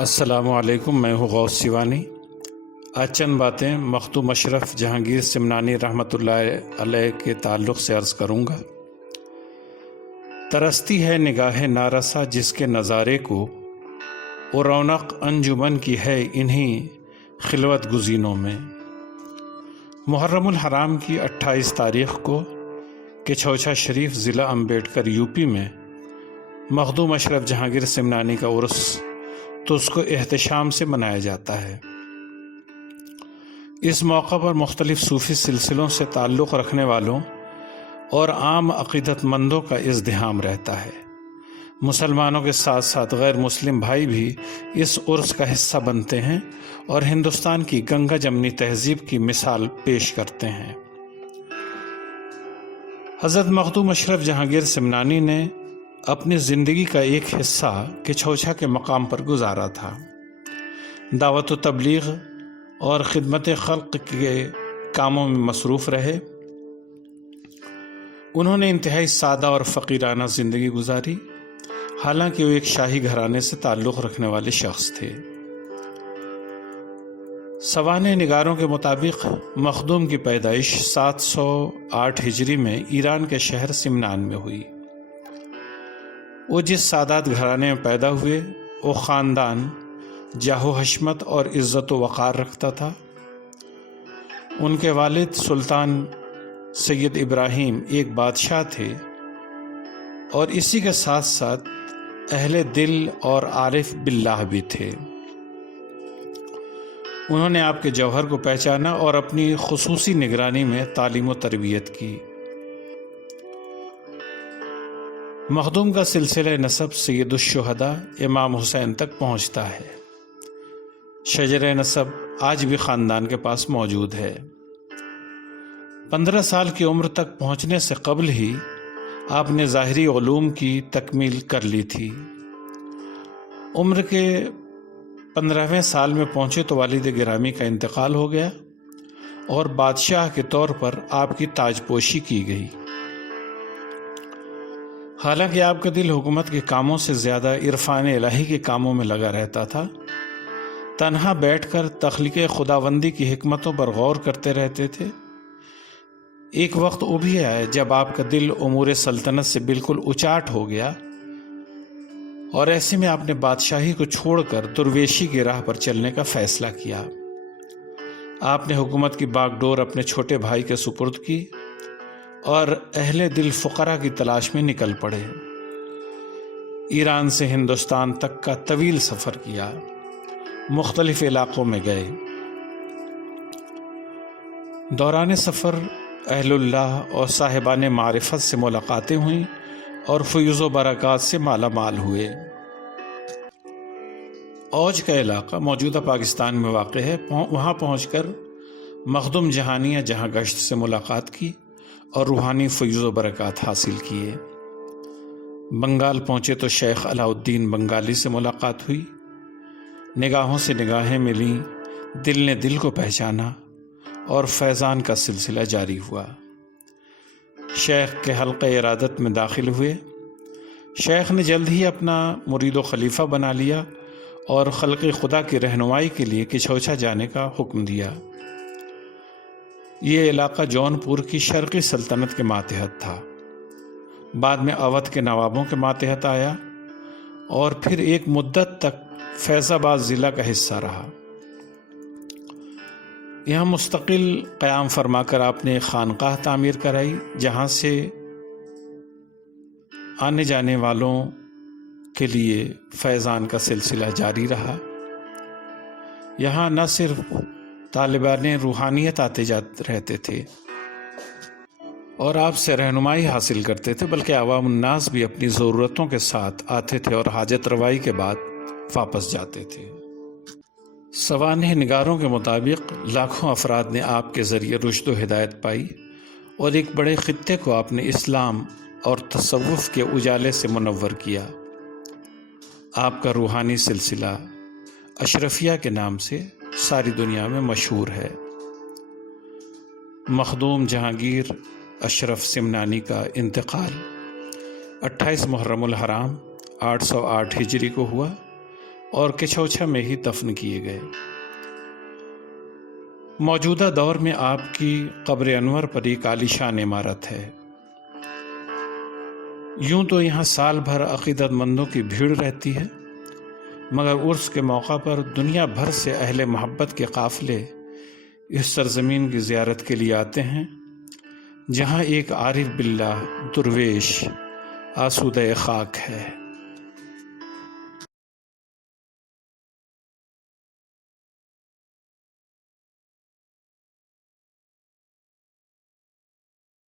السلام علیکم، میں ہوں غوث سیوانی۔ آج چند باتیں مخدوم اشرف جہانگیر سمنانی رحمۃ اللہ علیہ کے تعلق سے عرض کروں گا۔ ترستی ہے نگاہ نارسا جس کے نظارے کو، وہ رونق انجمن کی ہے انہی خلوت گزینوں میں۔ محرم الحرام کی 28 تاریخ کو کچھوچھا شریف ضلع امبیڈکر یوپی میں مخدوم اشرف جہانگیر سمنانی کا عرس تو اس کو احتشام سے منایا جاتا ہے۔ اس موقع پر مختلف صوفی سلسلوں سے تعلق رکھنے والوں اور عام عقیدت مندوں کا ازدحام رہتا ہے۔ مسلمانوں کے ساتھ ساتھ غیر مسلم بھائی بھی اس عرس کا حصہ بنتے ہیں اور ہندوستان کی گنگا جمنی تہذیب کی مثال پیش کرتے ہیں۔ حضرت مخدوم اشرف جہانگیر سمنانی نے اپنی زندگی کا ایک حصہ کچھوچھا کے مقام پر گزارا تھا۔ دعوت و تبلیغ اور خدمت خلق کے کاموں میں مصروف رہے۔ انہوں نے انتہائی سادہ اور فقیرانہ زندگی گزاری، حالانکہ وہ ایک شاہی گھرانے سے تعلق رکھنے والے شخص تھے۔ سوانح نگاروں کے مطابق مخدوم کی پیدائش 708 ہجری میں ایران کے شہر سمنان میں ہوئی۔ وہ جس سادات گھرانے میں پیدا ہوئے، وہ خاندان جاہ و حشمت اور عزت و وقار رکھتا تھا۔ ان کے والد سلطان سید ابراہیم ایک بادشاہ تھے اور اسی کے ساتھ ساتھ اہل دل اور عارف باللہ بھی تھے۔ انہوں نے آپ کے جوہر کو پہچانا اور اپنی خصوصی نگرانی میں تعلیم و تربیت کی۔ مخدوم کا سلسلہ نسب سید الشہداء امام حسین تک پہنچتا ہے۔ شجر نسب آج بھی خاندان کے پاس موجود ہے۔ 15 سال کی عمر تک پہنچنے سے قبل ہی آپ نے ظاہری علوم کی تکمیل کر لی تھی۔ عمر کے 15ویں سال میں پہنچے تو والد گرامی کا انتقال ہو گیا اور بادشاہ کے طور پر آپ کی تاج پوشی کی گئی۔ حالانکہ آپ کا دل حکومت کے کاموں سے زیادہ عرفان الہی کے کاموں میں لگا رہتا تھا، تنہا بیٹھ کر تخلیق خداوندی کی حکمتوں پر غور کرتے رہتے تھے۔ ایک وقت وہ بھی آیا جب آپ کا دل امور سلطنت سے بالکل اچاٹ ہو گیا اور ایسے میں آپ نے بادشاہی کو چھوڑ کر درویشی کی راہ پر چلنے کا فیصلہ کیا۔ آپ نے حکومت کی باغ ڈور اپنے چھوٹے بھائی کے سپرد کی اور اہل دل فقراء کی تلاش میں نکل پڑے۔ ایران سے ہندوستان تک کا طویل سفر کیا، مختلف علاقوں میں گئے۔ دوران سفر اہل اللہ اور صاحبان معرفت سے ملاقاتیں ہوئیں اور فیوز و برکات سے مالا مال ہوئے۔ اوج کا علاقہ موجودہ پاکستان میں واقع ہے۔ وہاں پہنچ کر مخدوم جہانیہ جہاں گشت سے ملاقات کی اور روحانی فیوز و برکات حاصل کیے۔ بنگال پہنچے تو شیخ علاء الدین بنگالی سے ملاقات ہوئی۔ نگاہوں سے نگاہیں ملیں، دل نے دل کو پہچانا اور فیضان کا سلسلہ جاری ہوا۔ شیخ کے حلقہ ارادت میں داخل ہوئے۔ شیخ نے جلد ہی اپنا مرید و خلیفہ بنا لیا اور خلق خدا کی رہنمائی کے لیے کچھوچھا جانے کا حکم دیا۔ یہ علاقہ جون پور کی شرقی سلطنت کے ماتحت تھا، بعد میں اودھ کے نوابوں کے ماتحت آیا اور پھر ایک مدت تک فیض آباد ضلع کا حصہ رہا۔ یہاں مستقل قیام فرما کر آپ نے خانقاہ تعمیر کرائی، جہاں سے آنے جانے والوں کے لیے فیضان کا سلسلہ جاری رہا۔ یہاں نہ صرف طالبان روحانیت آتے جاتے رہتے تھے اور آپ سے رہنمائی حاصل کرتے تھے، بلکہ عوام الناس بھی اپنی ضرورتوں کے ساتھ آتے تھے اور حاجت روائی کے بعد واپس جاتے تھے۔ سوانح نگاروں کے مطابق لاکھوں افراد نے آپ کے ذریعے رشد و ہدایت پائی اور ایک بڑے خطے کو آپ نے اسلام اور تصوف کے اجالے سے منور کیا۔ آپ کا روحانی سلسلہ اشرفیہ کے نام سے ساری دنیا میں مشہور ہے۔ مخدوم جہانگیر اشرف سمنانی کا انتقال 28 محرم الحرام 808 ہجری کو ہوا، اور کچھوچھا میں ہی دفن کیے گئے۔ موجودہ دور میں آپ کی قبر انور پر ایک عالیشان عمارت ہے۔ یوں تو یہاں سال بھر عقیدت مندوں کی بھیڑ رہتی ہے، مگر عرس کے موقع پر دنیا بھر سے اہل محبت کے قافلے اس سرزمین کی زیارت کے لیے آتے ہیں، جہاں ایک عارف باللہ درویش آسودہ خاک ہے۔